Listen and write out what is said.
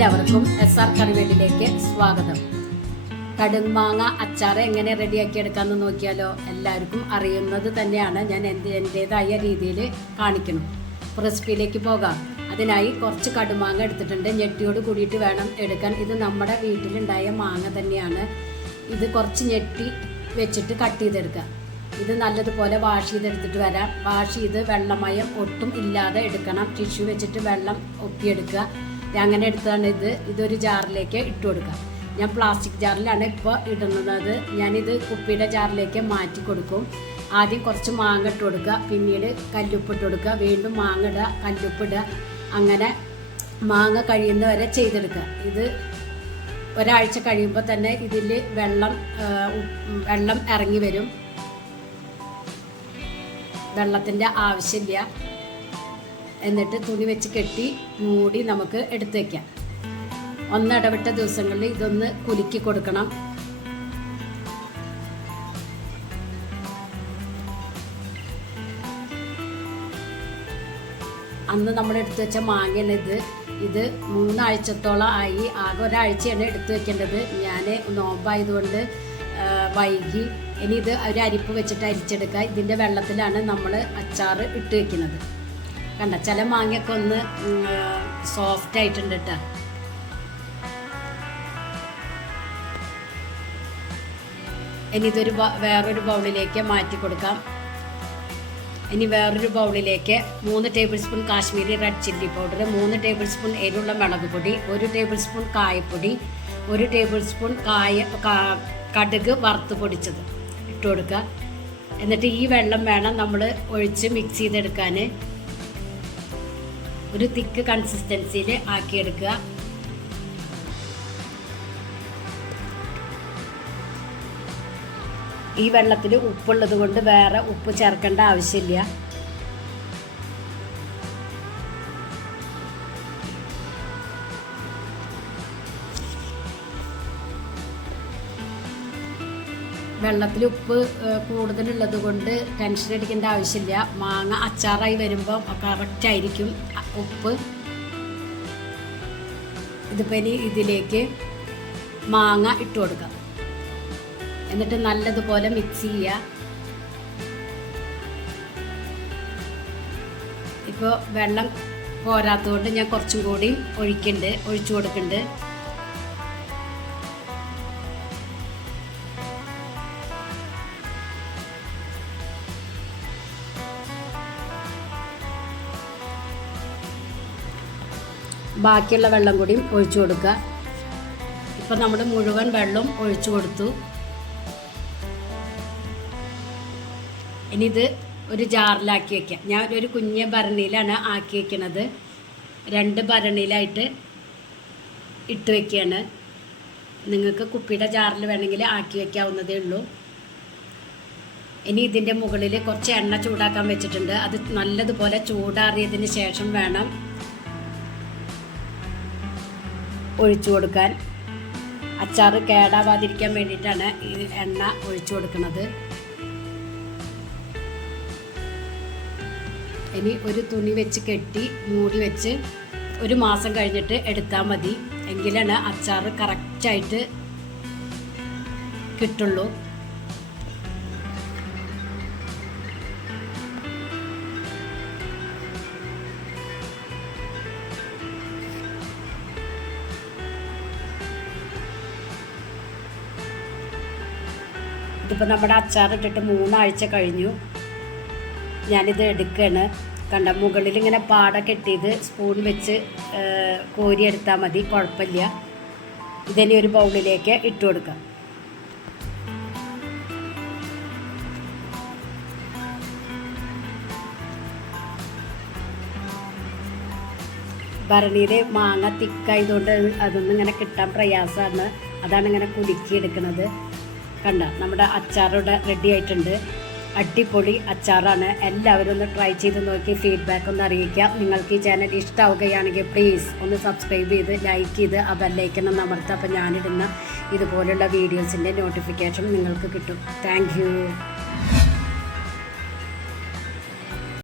എല്ലാവർക്കും S R കറിവേലിലേക്ക് സ്വാഗതം. കടുമാങ്ങ അച്ചാർ എങ്ങനെ റെഡിയാക്കി എടുക്കാമെന്ന് നോക്കിയാലോ എല്ലാവർക്കും അറിയുന്നത് തന്നെയാണ്. ഞാൻ എന്റെ എന്റേതായ രീതിയിൽ കാണിക്കണം. റെസിപ്പിയിലേക്ക് പോകാം. അതിനായി കുറച്ച് കടുമാങ്ങ എടുത്തിട്ടുണ്ട്. ഞെട്ടിയോട് കൂടിയിട്ട് വേണം എടുക്കാൻ. ഇത് നമ്മുടെ വീട്ടിലുണ്ടായ മാങ്ങ തന്നെയാണ്. ഇത് കുറച്ച് ഞെട്ടി വെച്ചിട്ട് കട്ട് ചെയ്തെടുക്കുക. ഇത് നല്ലതുപോലെ വാഷ് ചെയ്തെടുത്തിട്ട് വരാം. വാഷ് ചെയ്ത് വെള്ളമയം ഒട്ടും ഇല്ലാതെ എടുക്കണം. ടിഷ്യൂ വെച്ചിട്ട് വെള്ളം ഒപ്പിയെടുക്കുക. അങ്ങനെ എടുത്താണ് ഇത്. ഇതൊരു ജാറിലേക്ക് ഇട്ട് കൊടുക്കുക ഞാൻ പ്ലാസ്റ്റിക് ജാറിലാണ് ഇപ്പോൾ ഇടുന്നത് ഞാനിത് കുപ്പിയുടെ ജാറിലേക്ക് മാറ്റി കൊടുക്കും. ആദ്യം കുറച്ച് മാങ്ങ ഇട്ട് കൊടുക്കുക. പിന്നീട് കല്ലുപ്പ് ഇട്ട് കൊടുക്കുക. വീണ്ടും മാങ്ങ ഇടുക കല്ലുപ്പ് ഇടുക. അങ്ങനെ മാങ്ങ കഴിയുന്നവരെ ചെയ്തെടുക്കുക. ഇത് ഒരാഴ്ച കഴിയുമ്പോൾ തന്നെ ഇതിൽ വെള്ളം വെള്ളം ഇറങ്ങി വരും. വെള്ളത്തിന്റെ ആവശ്യമില്ല. എന്നിട്ട് തുണി വെച്ച് കെട്ടി മൂടി നമുക്ക് എടുത്തു വയ്ക്കാം ഒന്നിടവിട്ട ദിവസങ്ങളിൽ ഇതൊന്ന് കുലുക്കി കൊടുക്കണം. അന്ന് നമ്മൾ എടുത്തു വെച്ച മാങ്ങയാണ് ഇത്? ഇത് മൂന്നാഴ്ചത്തോളം ആയി. ആകെ ഒരാഴ്ചയാണ് എടുത്തു വെക്കേണ്ടത്. ഞാൻ നോമ്പായതുകൊണ്ട് വൈകി. ഇനി ഇത് ഒരു അരിപ്പ് വെച്ചിട്ട് അരിച്ചെടുക്കുക. ഇതിന്റെ വെള്ളത്തിലാണ് നമ്മൾ അച്ചാർ ഇട്ട് വെക്കുന്നത്. കണ്ട ചില മാങ്ങയൊക്കെ ഒന്ന് സോഫ്റ്റ് ആയിട്ടുണ്ട് കേട്ടോ ഇനി ഇതൊരു വേറൊരു ബൗളിലേക്ക് മാറ്റി കൊടുക്കാം. ഇനി വേറൊരു ബൗളിലേക്ക് മൂന്ന് tablespoon Kashmiri red chilli powder മൂന്ന് ടേബിൾ സ്പൂൺ എരിവുള്ള മുളക് പൊടി ഒരു ടേബിൾ സ്പൂൺ കായപ്പൊടി ഒരു ടേബിൾ സ്പൂൺ കായ കടുക് വറുത്ത് പൊടിച്ചത് ഇട്ട് കൊടുക്കുക. എന്നിട്ട് ഈ വെള്ളം വേണം നമ്മൾ ഒഴിച്ച് മിക്സ് ചെയ്തെടുക്കാൻ ഒരു തിക്ക് കൺസിസ്റ്റൻസിയിൽ ആക്കിയെടുക്കുക. ഈ വെള്ളത്തിൽ ഉപ്പുള്ളത് കൊണ്ട് വേറെ ഉപ്പ് ചേർക്കേണ്ട ആവശ്യമില്ല. വെള്ളത്തിൽ ഉപ്പ് കൂടുതലുള്ളത് കൊണ്ട് ടെൻഷൻ അടിക്കേണ്ട ആവശ്യമില്ല. മാങ്ങ അച്ചാറായി വരുമ്പോൾ കറക്റ്റായിരിക്കും. ഉപ്പ്. ഇനി ഇതിലേക്ക് മാങ്ങ ഇട്ട് കൊടുക്കാം. എന്നിട്ട് നല്ലതുപോലെ മിക്സ് ചെയ്യുക. ഇപ്പോൾ വെള്ളം പോരാത്തതുകൊണ്ട് ഞാൻ കുറച്ചും കൂടി ഒഴിക്കുന്നുണ്ട് ഒഴിച്ചു കൊടുക്കുന്നുണ്ട് ബാക്കിയുള്ള വെള്ളം കൂടിയും ഒഴിച്ചു കൊടുക്കുക. ഇപ്പം നമ്മൾ മുഴുവൻ വെള്ളം ഒഴിച്ചു കൊടുത്തു. ഇനി ഇത് ഒരു ജാറിലാക്കി വെക്കാം. ഞാൻ ഒരു കുഞ്ഞ ഭരണിയിലാണ് ആക്കി വയ്ക്കുന്നത് രണ്ട് ഭരണിയിലായിട്ട് ഇട്ട് വയ്ക്കുകയാണ് നിങ്ങൾക്ക് കുപ്പിയുടെ ജാറിൽ വേണമെങ്കിൽ ആക്കി വയ്ക്കാവുന്നതേ ഉള്ളൂ. ഇനി ഇതിന്റെ മുകളിൽ കുറച്ച് എണ്ണ ചൂടാക്കാൻ വെച്ചിട്ടുണ്ട്. അത് നല്ലതുപോലെ ചൂടാറിയതിന് ശേഷം വേണം ഒഴിച്ചു കൊടുക്കാൻ. അച്ചാർ കേടാവാതിരിക്കാൻ വേണ്ടിയിട്ടാണ് ഈ എണ്ണ ഒഴിച്ചു കൊടുക്കുന്നത്. ഇനി ഒരു തുണി വെച്ച് കെട്ടി മൂടി വെച്ച് ഒരു മാസം കഴിഞ്ഞിട്ട് എടുത്താൽ മതി. എങ്കിലാണ് അച്ചാർ കറക്റ്റായിട്ട് കിട്ടുള്ളൂ. ഇതിപ്പോൾ നമ്മുടെ അച്ചാർ ഇട്ടിട്ട് മൂന്നാഴ്ച കഴിഞ്ഞു. ഞാനിത് എടുക്കുകയാണ് കണ്ട മുകളിൽ ഇങ്ങനെ പാട കെട്ടിയത് സ്പൂൺ വെച്ച് കോരി കോരിയെടുത്താൽ മതി കുഴപ്പമില്ല. ഇതിനി ഒരു ബൗളിലേക്ക് ഇട്ട് കൊടുക്കാം. ഭരണിയിൽ മാങ്ങ തിക്കായതുകൊണ്ട് അതൊന്നും ഇങ്ങനെ കിട്ടാൻ പ്രയാസമാണ്. അതാണ് ഇങ്ങനെ കുലുക്കി എടുക്കുന്നത് കണ്ട നമ്മുടെ അച്ചാറിവിടെ റെഡി ആയിട്ടുണ്ട്. അടിപൊളി അച്ചാറാണ്. എല്ലാവരും ഒന്ന് ട്രൈ ചെയ്ത് നോക്കി ഫീഡ്ബാക്ക് ഒന്ന് അറിയിക്കാം നിങ്ങൾക്ക് ഈ ചാനൽ ഇഷ്ടമാവുകയാണെങ്കിൽ പ്ലീസ് ഒന്ന് സബ്സ്ക്രൈബ് ചെയ്ത് ലൈക്ക് ചെയ്ത് ആ ബെല്ലൈക്കണം അമർത്ത്. അപ്പോൾ ഞാനിടുന്ന ഇതുപോലുള്ള വീഡിയോസിന്റെ നോട്ടിഫിക്കേഷൻ നിങ്ങൾക്ക് കിട്ടും. താങ്ക്